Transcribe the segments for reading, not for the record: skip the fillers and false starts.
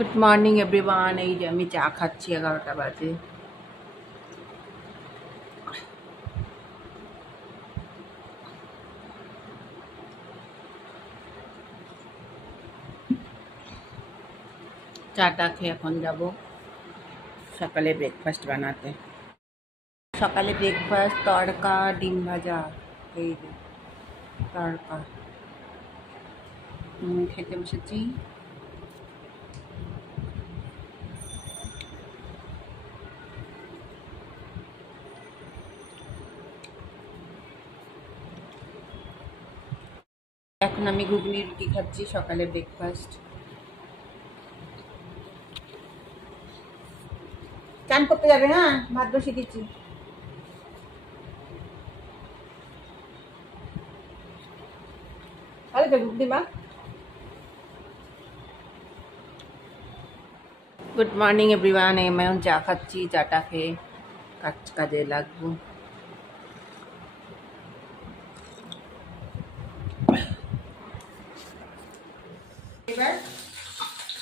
Good morning everyone. এই যে আমি চা খাচ্ছি, 11টা বাজে। চাটা খেয়ে এখন যাব সকালে ব্রেকফাস্ট বানাতে। সকালে ব্রেকফাস্ট তড়কা, ডিম ভাজা। এই যে তড়কা খেতে বসেছি। এখন আমি ঘুগনি রুটি খাচ্ছি সকালে ব্রেকফাস্ট। চান করতে যাবে? হ্যাঁ, ভাত বসিয়ে দিচ্ছি। তাহলে তো ঘুগনি মা। Good morning everyone. এই আমি এখন চা খাচ্ছি, চাটা খেয়ে কাজে লাগবো। এবার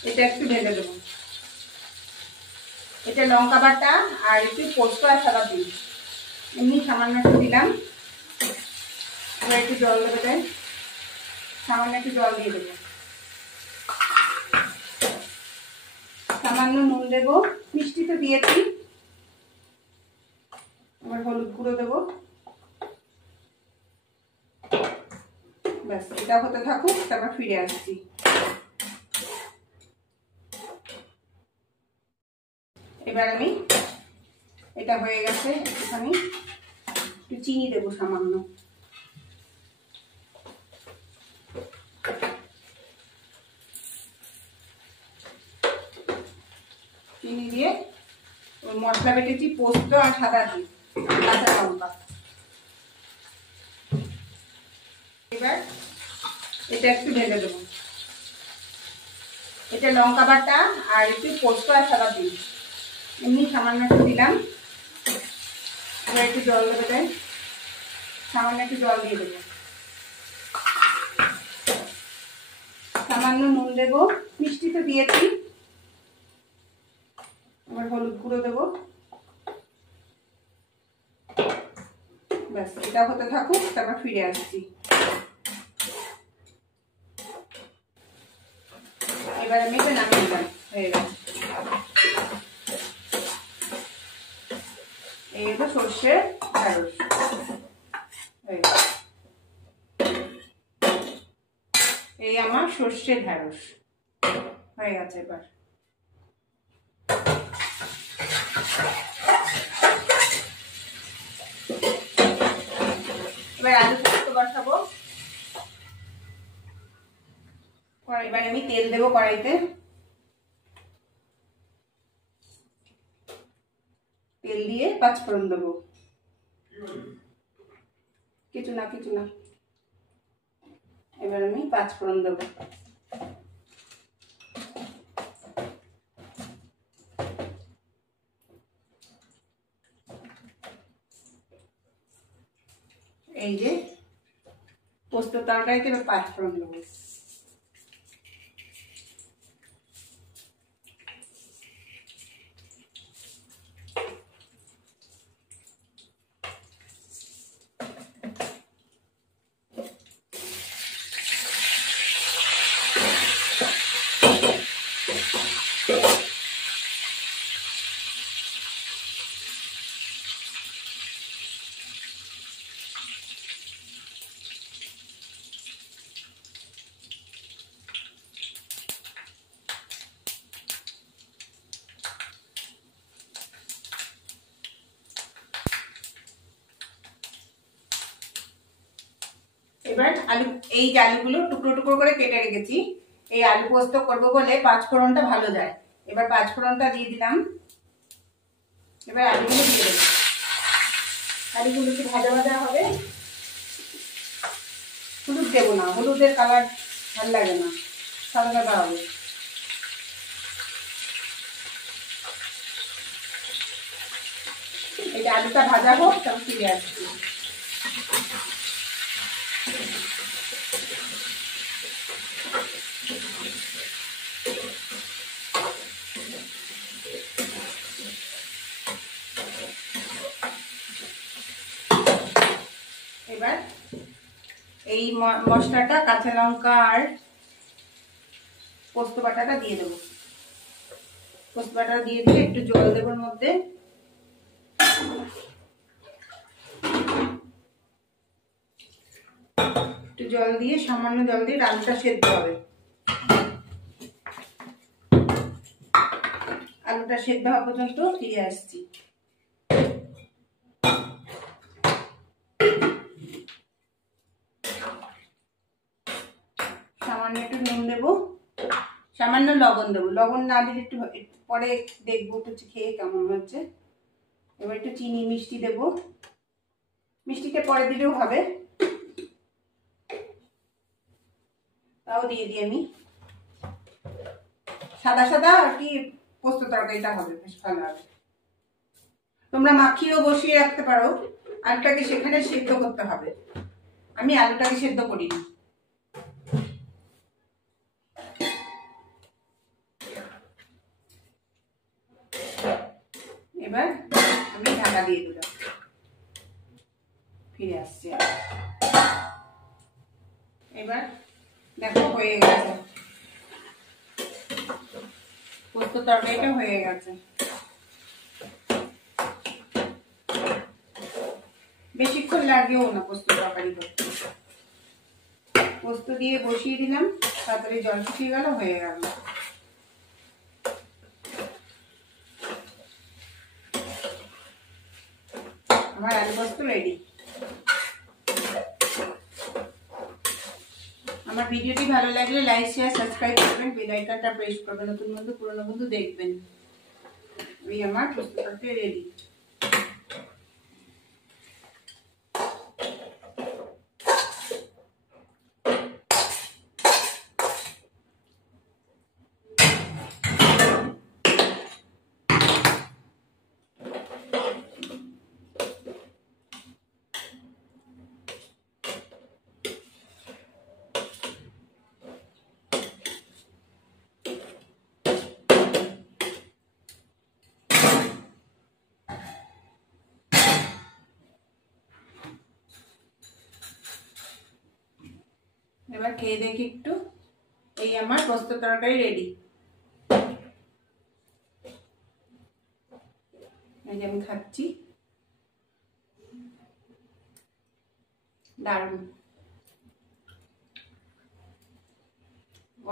এটা একটু ঢেলে দেবো। এটা লঙ্কা বাটা আর একটু পোস্ত আর সাদা দিই, এমনি সামান্য একটু দিলাম। এবার একটু জল দেবে, তাই সামান্য একটু জল দিয়ে দেবো। সামান্য নুন দেবো, মিষ্টি তো দিয়েছি। এবার হলুদ গুঁড়ো দেবো। ব্যাস, এটা হতে থাকুক, তারপর ফিরে আসছি। এবার আমি এটা হয়ে গেছে, একটুখানি একটু চিনি দেবো সামান্য। চিনি দিয়ে ওই মশলা বেটেছি, পোস্ত আর সাদা দিই, কাঁচা লঙ্কা। এবার এটা একটু ঢেলে দেবো। এটা লঙ্কা বাটা আর একটু পোস্ত আর সাদা দিই, এমনি সামান্য একটু দিলাম। এবার একটু জল দেবে, তাই সামান্য একটু জল দিয়ে দেবো। সামান্য নুন দেবো, মিষ্টি তো দিয়েছি। এবার হলুদ গুঁড়ো দেবো। ব্যাস, এটা হতে থাকুক, তারপর ফিরে আসছি। এবার আমি এটা নামিয়ে দিলাম, হয়ে গেছে। এই তো সর্ষের ঢ্যাঁড়স হয়ে গেছে। এই আমার সর্ষের ঢ্যাঁড়স হয়ে গেছে। এবার আলু পোস্ত বসাবো। এবার আমি তেল দেবো কড়াইতে। তেল দিয়ে পাঁচফোড়ন দেবো। কিছু না কিছু না। এবার আমি পাঁচফোড়ন দেবো। এই যে পোস্ত তরকারিতে এবার পাঁচফোড়ন দেবো। এবার আলু, এই যে আলুগুলো টুকরো টুকরো করে কেটে রেখেছি, এই আলু পোস্ত করবো বলে পাঁচফোড়নটা ভালো যায়। এবার পাঁচফোড়নটা দিয়ে দিলাম। এবার আলুগুলো দিয়ে দেবো। আলুগুলো একটু ভাজা ভাজা হবে। হলুদ দেবো না, হলুদের কালার ভালো লাগে না, সাদা সাদা হবে। এটা আলুটা ভাজা হোক, তারপর ফিরে আসছি। এবার এই মশলাটা কাঁচা লঙ্কা আর পোস্ত বাটাটা দিয়ে দেবো। পোস্ত বাটা দিয়ে দিয়ে একটু জল দেবো এর মধ্যে। একটু জল দিয়ে, সামান্য জল দিয়ে আলুটা সেদ্ধ হবে। আলুটা সেদ্ধ হওয়া পর্যন্ত ফিরে আসছি। সামান্য একটু নুন দেবো, সামান্য লবণ দেবো। লবণ না দিলে একটু পরে দেখবো একটু খেয়ে কেমন হচ্ছে। এবার একটু চিনি মিষ্টি দেবো, মিষ্টিটা পরে দিলেও হবে, তাও দিয়ে দিই আমি। সাদা সাদা আর কি পোস্ত তরকারিটা হবে, বেশ ভালো হবে। তোমরা মাখিয়েও বসিয়ে রাখতে পারো, আলুটাকে সেখানে সেদ্ধ করতে হবে। আমি আলুটাকে সেদ্ধ করিনি। এবার আমি ঢাকা দিয়ে দিলাম, ফিরে আসছি। এবার দেখো হয়ে গেছে, পোস্ত তরকারিটা হয়ে গেছে। বেশিক্ষণ লাগেও না পোস্ত তরকারি করতে। পোস্ত দিয়ে বসিয়ে দিলাম, তাড়াতাড়ি জল শুকিয়ে গেল, হয়ে গেল। আমার আলু পোস্ত রেডি। আমার ভিডিওটি ভালো লাগলে লাইক শেয়ার সাবস্ক্রাইব করবেন, বেল আইকনটা প্রেস করবেন। নতুন বন্ধু পুরনো বন্ধু দেখবেন। এই আমার পোস্ত তরকারি রেডি। এবার খেয়ে দেখি একটু। এই আমার পোস্ত তরকারি রেডি। এই যে আমি খাচ্ছি, দারুণ,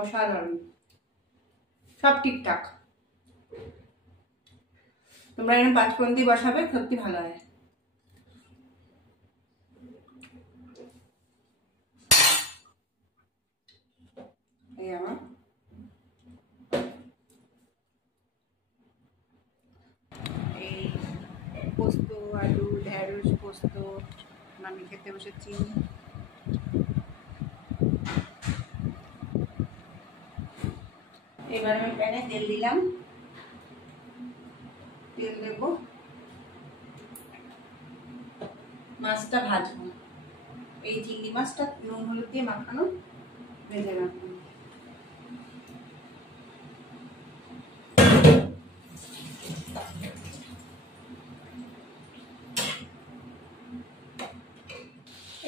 অসাধারণ, সব ঠিকঠাক। তোমরা এরকম পাঁচফোড়ন দিয়ে বসাবে, সত্যি ভালো হয়। এই আমার এই পোস্ত আলু ঢেঁড়স পোস্ত আমি খেতে বসেছি। এবার আমি প্যানে তেল দিলাম, তেল দেব, মাছটা ভাজবো। এই চিংড়ি মাছটা নুন হলুদ দিয়ে মাখানো, ভেজে রাখবো।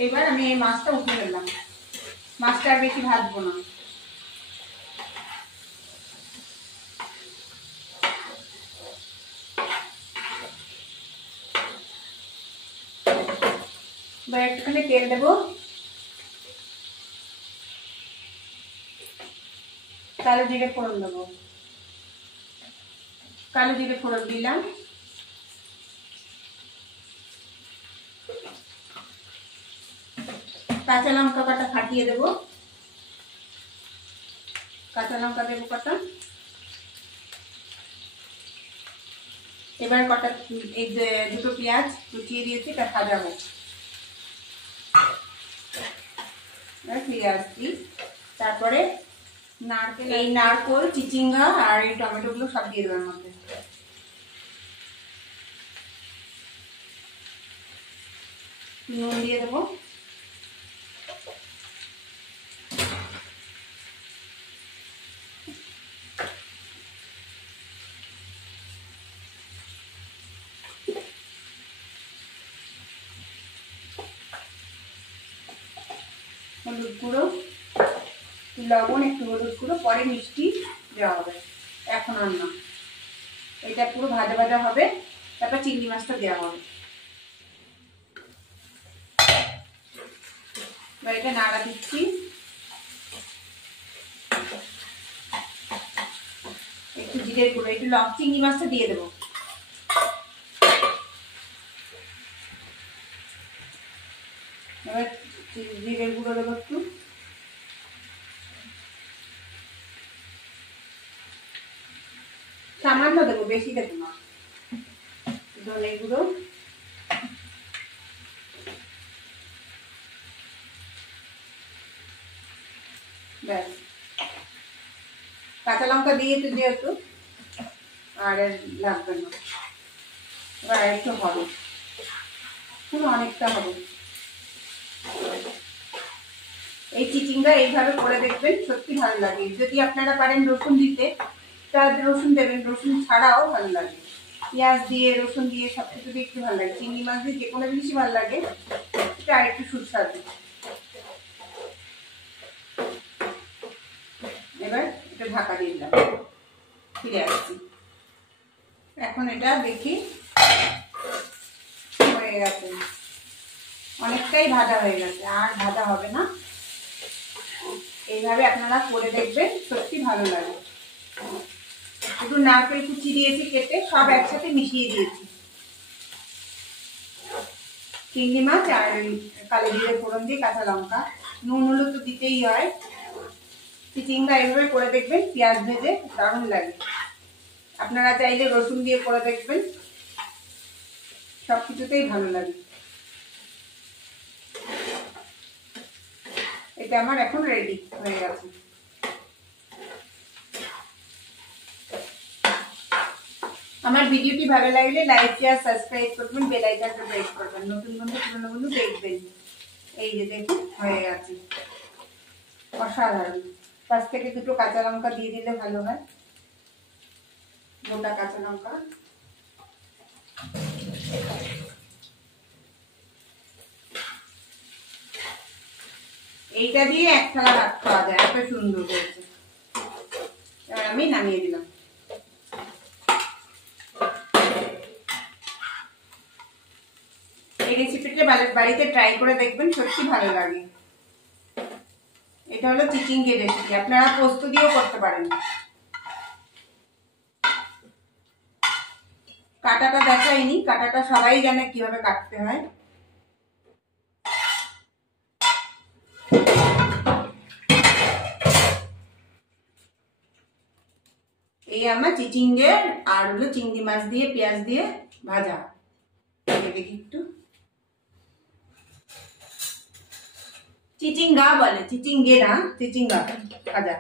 এবার আমি এই মাছটা উঠে ফেললাম। মাছটা আর বেশি ভাজবো না। এবার একটুখানি তেল দেবো, কালো জিরে ফোড়ন দেবো। কালো জিরে ফোড়ন দিলাম, কাঁচা লঙ্কা কাটা ফাটিয়ে দেবো, কাঁচা লঙ্কা দেবো কটা। এবার কটা এই যে দুটো পেঁয়াজ কুচিয়ে দিয়েছি, এটা ভাজাবো। ফিরে আসছি। তারপরে নারকেল, এই নারকোল চিচিঙ্গা আর এই টমেটো গুলো সব দিয়ে দেওয়ার মধ্যে। নুন দিয়ে দেবো, গুঁড়ো, একটু লবণ, একটু হলুদ গুঁড়ো, পরে মিষ্টি দেওয়া হবে, এখন আর না। এটা পুরো ভাজা ভাজা হবে, তারপর চিংড়ি মাছটা দেওয়া হবে। এবার এটা নাড়া দিচ্ছি। একটু জিরের গুঁড়ো, একটু চিংড়ি মাছটা দিয়ে দেবো। এবার জিরের গুঁড়ো দেবো একটু, সামান্য দেবো, বেশি দেবো না। ধনে গুঁড়ো, ব্যাস। কাঁচা লঙ্কা দিয়েছি যেহেতু আর লাগবে না। এবার একটু হবে, পুরো অনেকটা হবে। এই চিচিঙ্গা এইভাবে করে দেখবেন, সত্যি ভালো লাগে। যদি আপনারা পারেন রসুন দিতে, তাহলে রসুন দেবেন, রসুন ছাড়াও ভালো লাগে। পেঁয়াজ দিয়ে, রসুন দিয়ে সব কিছু দিয়ে একটু ভালো লাগে। চিংড়ি মাছ দিয়ে যে কোনো জিনিসই ভালো লাগে, এটা আর একটু সুস্বাদু। এবার এটা ঢাকা দিয়ে দিলাম, ফিরে আসছি। এখন এটা দেখি হয়ে গেছে, অনেকটাই ভাজা হয়ে গেছে, আর ভাজা হবে না। এইভাবে আপনারা করে দেখবেন, সত্যি ভালো লাগে। একটু নারকেল কুচি দিয়েছি কেটে, সব একসাথে মিশিয়ে দিয়েছি। চিংড়ি মাছ আর কালো জিরে ফোড়ন দিয়ে কাঁচা লঙ্কা, নুন হলুদ তো দিতেই হয়। চিচিঙ্গা এইভাবে করে দেখবেন, পেঁয়াজ ভেজে, দারুণ লাগে। আপনারা চাইলে রসুন দিয়ে করে দেখবেন, সব কিছুতেই ভালো লাগে। এটা আমার এখন রেডি হয়ে গেছে। আমার ভিডিওটি ভালো লাগলে লাইক, শেয়ার, সাবস্ক্রাইব করবেন, বেল আইকনটা প্রেস করবেন। নতুন বন্ধু, পুরনো বন্ধু দেখবেন। এই যে দেখুন হয়ে গেছে, অসাধারণ। পাশ থেকে দুটো কাঁচা লঙ্কা দিয়ে দিলে ভালো হয়, গোটা কাঁচা লঙ্কা। এইটা দিয়ে এক থালা ভাত খাওয়া যায়, এত সুন্দর হয়েছে। এবার আমি নামিয়ে দিলাম। এই রেসিপিটা বাড়িতে ট্রাই করে দেখবেন, সত্যি ভালো লাগে। এটা হলো চিচিঙ্গের রেসিপি, আপনারা পোস্ত দিয়েও করতে পারেন। কাটাটা দেখাইনি, কাটাটা সবাই জানে কিভাবে কাটতে হয়। এই আমার চিচিঙ্গের আর হলো চিংড়ি মাছ দিয়ে পেঁয়াজ দিয়ে ভাজা। দেখি একটু, চিচিঙ্গা বলে, চিচিঙ্গে না, চিচিঙ্গা ভাজা।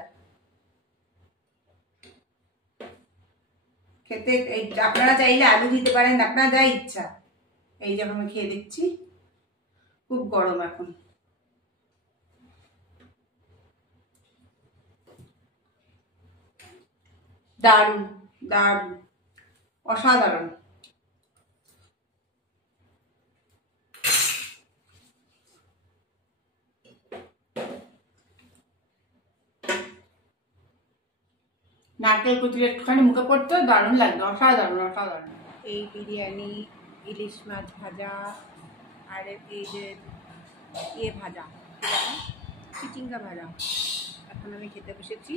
খেতে আপনারা চাইলে আলু দিতে পারেন, আপনারা যা ইচ্ছা। এই যে আমি খেয়ে দিচ্ছি, খুব গরম এখন। দারুণ দারুণ, অসাধারণ। নারকেল কুচির একটুখানি মুখে পড়তে দারুণ লাগবে, অসাধারণ অসাধারণ। এই বিরিয়ানি, ইলিশ মাছ ভাজা, আর এই যে ভাজা, চিচিঙ্গা ভাজা, এখন আমি খেতে বসেছি।